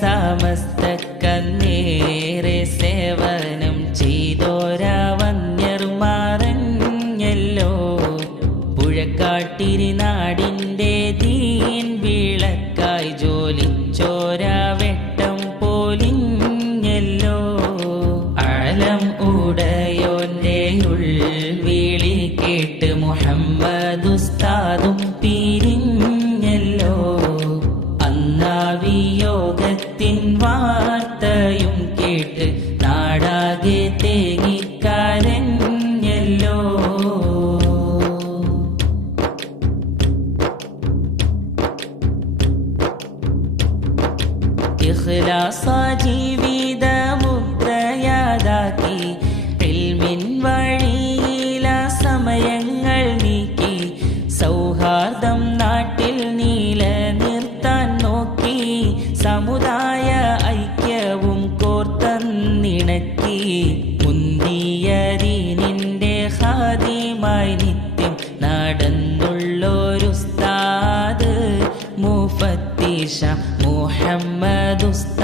സമസ്തക്കന്നേറെ സേവനം ചെയ്തോരാ വന്യർ മറഞ്ഞല്ലോ. പുഴക്കാട്ടിരി നാടിൻ്റെ ദീൻ വിളക്കായി ജോലിച്ചോരാ വെട്ടം പോലിഞ്ഞല്ലോ. അലം ഉടയോൻ്റെ ഉൾവിളി കേട്ട് മുഹമ്മദ് ഉസ്താദും പിരിഞ്ഞല്ലോ. അന്നാ വിയോഗത്തിൻ വാർത്തയും കേട്ട് നാടാകെ തേങ്ങിക്കരഞ്ഞല്ലോ. ഇഖ്ലാസ ജീവിതമുദ്രയാതാക്കി ഇൽമിൻ വഴിയില സമയങ്ങൾ നീക്കി സൗഹാർദ്ദം നാട്ടിൽ നിലനിർത്താൻ നോക്കി. സമുദായ ഐക്യവും കോർത്തന്നിണക്കി. മുന്തിയ ദീനിന്റെ ഖാദിമായി നിത്യം നടന്നുള്ളൊരുസ്താദ് മുഫത്തിഷ മുഹമ്മദ് ഉസ്താദ്.